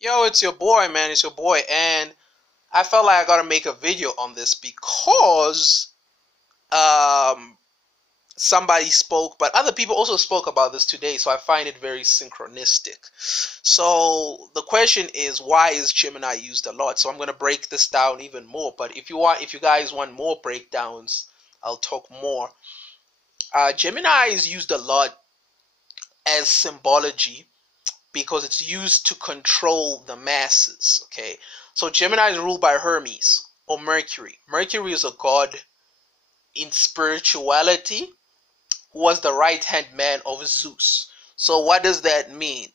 Yo, it's your boy, man. It's your boy, and I felt like I gotta make a video on this because um somebody spoke, but other people also spoke about this today, so I find it very synchronistic. So the question is, why is Gemini used a lot? So I'm gonna break this down even more. But if you guys want more breakdowns, I'll talk more. Gemini is used a lot as symbology because it's used to control the masses. Okay, so Gemini is ruled by Hermes or Mercury. Mercury is a god in spirituality who was the right hand man of Zeus. So what does that mean?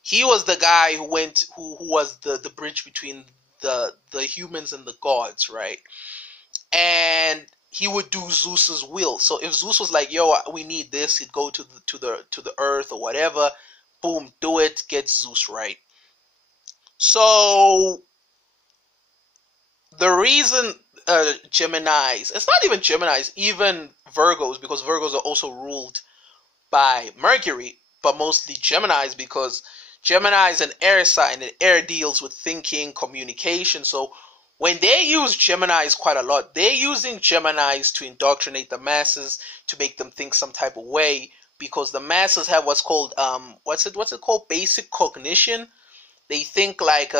He was the guy who was the bridge between the humans and the gods, right? And he would do Zeus's will. So if Zeus was like, "Yo, we need this," he'd go to the earth or whatever. Boom, do it. Get Zeus right. So the reason Geminis, it's not even Geminis, even Virgos, because Virgos are also ruled by Mercury, but mostly Geminis because Gemini is an air sign, and air deals with thinking, communication. So when they use Geminis quite a lot, they're using Geminis to indoctrinate the masses, to make them think some type of way, because the masses have what's called what's it called, basic cognition. They think like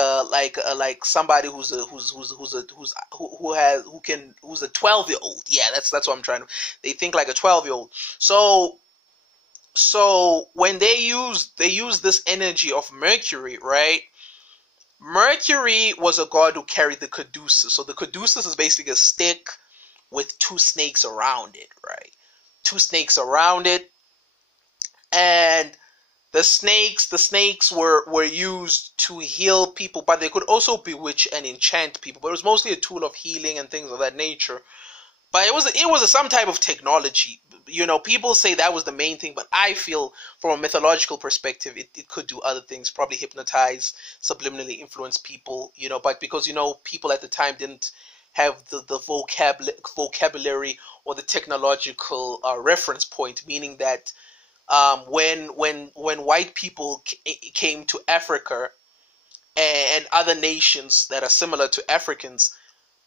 somebody who's a 12-year-old. Yeah, that's what I'm trying to. They think like a 12-year-old. So when they use this energy of Mercury, right? Mercury was a god who carried the caduceus. So the caduceus is basically a stick with two snakes around it, right? Two snakes around it, and the snakes were used to heal people, but they could also bewitch and enchant people. But it was mostly a tool of healing and things of that nature. But it was some type of technology. You know, people say that was the main thing, but I feel from a mythological perspective, it could do other things, probably hypnotize, subliminally influence people, but because, people at the time didn't have the vocabulary or the technological reference point, meaning that when white people came to Africa and other nations that are similar to Africans,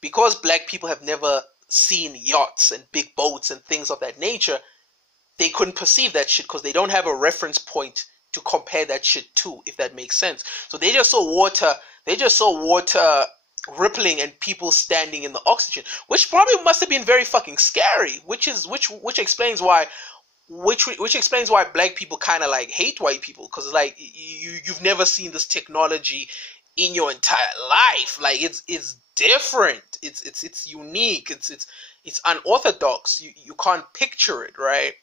because black people have never seen yachts and big boats and things of that nature, they couldn't perceive that shit because they don't have a reference point to compare that shit to, if that makes sense. So they just saw water rippling and people standing in the oxygen, which probably must have been very fucking scary, which explains why black people kind of like hate white people, because like you've never seen this technology in your entire life. Like it's different, it's unique, it's unorthodox. You can't picture it, right?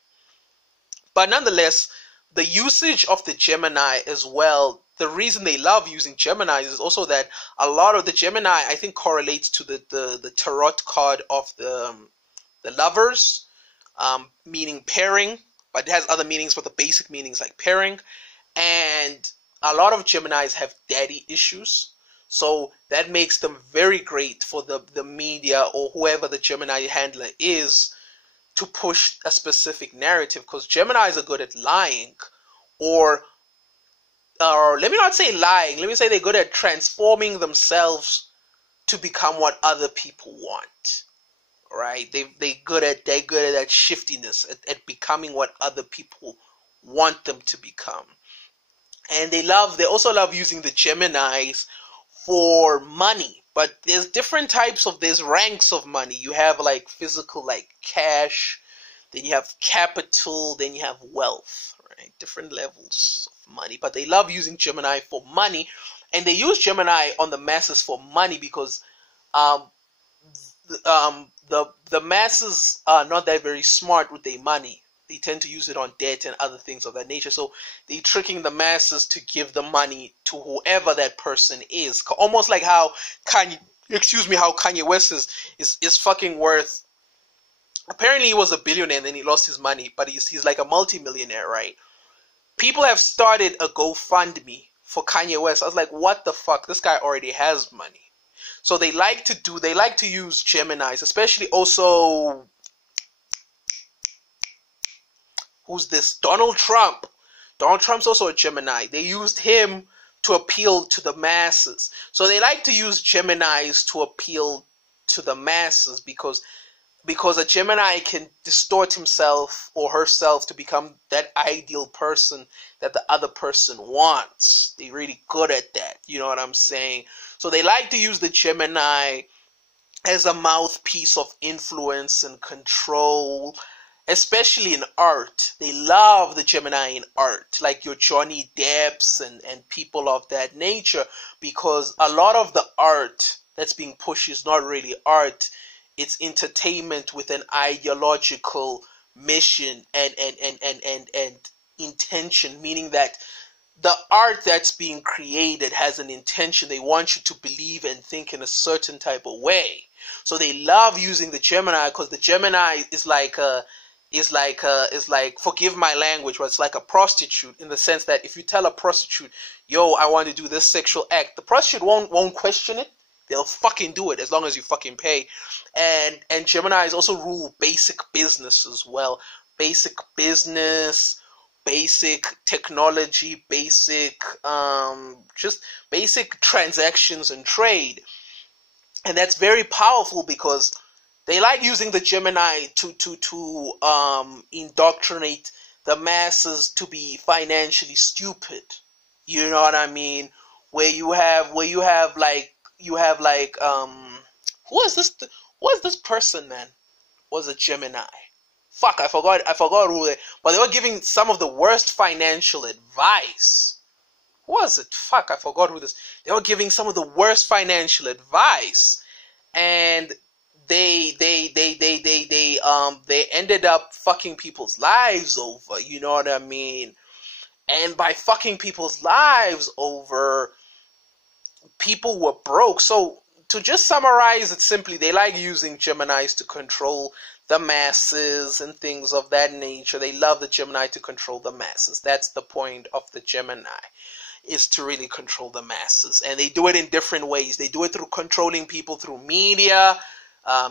But nonetheless, the usage of the Gemini as well, the reason they love using Gemini is also that a lot of the Gemini, I think, correlates to the tarot card of the lovers, meaning pairing, but it has other meanings, but the basic meanings like pairing. And a lot of Geminis have daddy issues, so that makes them very great for the media or whoever the Gemini handler is to push a specific narrative, because Geminis are good at lying, or let me not say lying, let me say they're good at transforming themselves to become what other people want. Right? They're good at that shiftiness, at becoming what other people want them to become. And they also love using the Geminis for money. But there's ranks of money. You have like physical, like cash, then you have capital, then you have wealth, right? Different levels of money. But they love using Gemini for money, and they use Gemini on the masses for money because the masses are not that very smart with their money. They tend to use it on debt and other things of that nature. So they're tricking the masses to give the money to whoever that person is. Almost like how Kanye West is fucking worth. Apparently he was a billionaire and then he lost his money, but he's like a multi-millionaire, right? People have started a GoFundMe for Kanye West. I was like, what the fuck? This guy already has money. So they like to use Geminis, especially also, who's this? Donald Trump. Donald Trump's also a Gemini. They used him to appeal to the masses. So they like to use Geminis to appeal to the masses because a Gemini can distort himself or herself to become that ideal person that the other person wants. They're really good at that. You know what I'm saying? So they like to use the Gemini as a mouthpiece of influence and control, especially in art. They love the Gemini in art, like your Johnny Depps and people of that nature, because a lot of the art that's being pushed is not really art. It's entertainment with an ideological mission and intention, meaning that the art that's being created has an intention. They want you to believe and think in a certain type of way. So they love using the Gemini because the Gemini is like forgive my language, but it's like a prostitute, in the sense that if you tell a prostitute, yo, I want to do this sexual act, the prostitute won't question it. They'll fucking do it as long as you fucking pay. And Geminis also rule basic business as well. Basic business, basic technology, basic just basic transactions and trade. And that's very powerful because they like using the Gemini to indoctrinate the masses to be financially stupid. You know what I mean? Who is this person, man? Was a Gemini. Fuck, I forgot who they, but they were giving some of the worst financial advice. Who was it? Fuck, I forgot who this. They were giving some of the worst financial advice, and they ended up fucking people's lives over. You know what I mean? And by fucking people's lives over, people were broke. So to just summarize it simply, they like using Geminis to control the masses and things of that nature. They love the Gemini to control the masses. That's the point of the Gemini, is to really control the masses. And they do it in different ways. They do it through controlling people through media.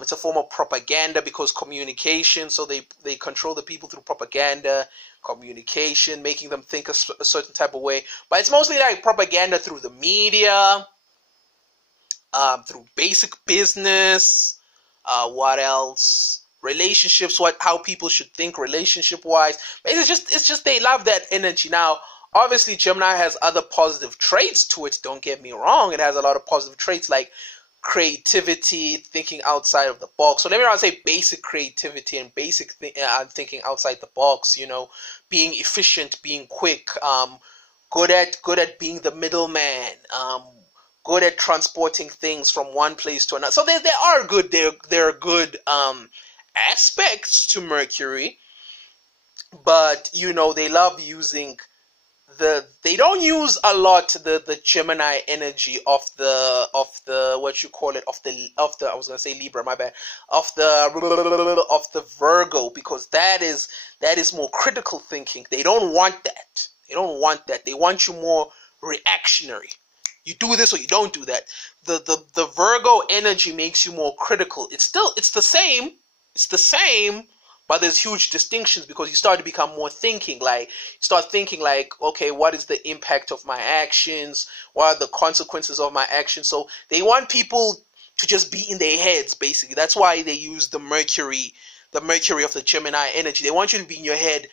It's a form of propaganda because communication. So they control the people through propaganda, communication, making them think a certain type of way. But it's mostly like propaganda through the media, through basic business. What else? Relationships, how people should think relationship wise. It's just they love that energy. Now, obviously, Gemini has other positive traits to it. Don't get me wrong. It has a lot of positive traits like creativity, thinking outside of the box. So let me not say basic creativity and basic thinking outside the box. You know, being efficient, being quick, good at being the middleman, good at transporting things from one place to another. So there are good aspects to Mercury, but you know, they love using they don't use a lot the Gemini energy of the what you call it, of the I was gonna say Libra, my bad, of the Virgo, because that is more critical thinking. They don't want that. They want you more reactionary. You do this or you don't do that. The Virgo energy makes you more critical. It's the same. It's the same, but there's huge distinctions because you start to become more thinking. Like, you start thinking like, okay, what is the impact of my actions? What are the consequences of my actions? So they want people to just be in their heads, basically. That's why they use the Mercury of the Gemini energy. They want you to be in your head,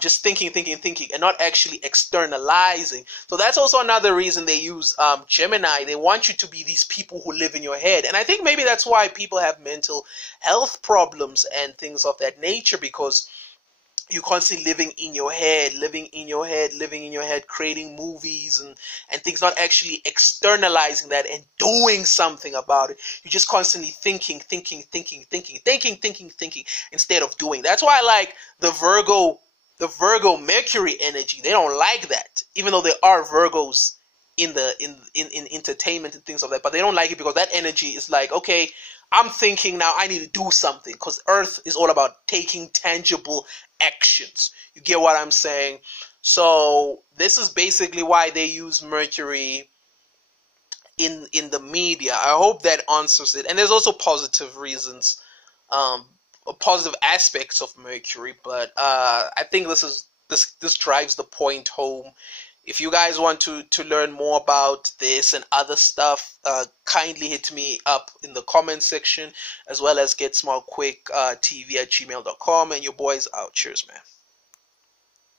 just thinking, and not actually externalizing. So that's also another reason they use Gemini. They want you to be these people who live in your head. And I think maybe that's why people have mental health problems and things of that nature, because you're constantly living in your head, creating movies and things, not actually externalizing that and doing something about it. You're just constantly thinking instead of doing. That's why I like the Virgo Mercury energy. They don't like that, even though there are Virgos in entertainment and things like that, but they don't like it because that energy is like, okay, I'm thinking now, I need to do something, because Earth is all about taking tangible actions. You get what I'm saying? So this is basically why they use Mercury in the media. I hope that answers it. And there's also positive reasons, positive aspects of Mercury, but I think this drives the point home, If you guys want to learn more about this and other stuff, kindly hit me up in the comment section, as well as GetSmallQuick TV at gmail.com. And your boy's out. Cheers, man.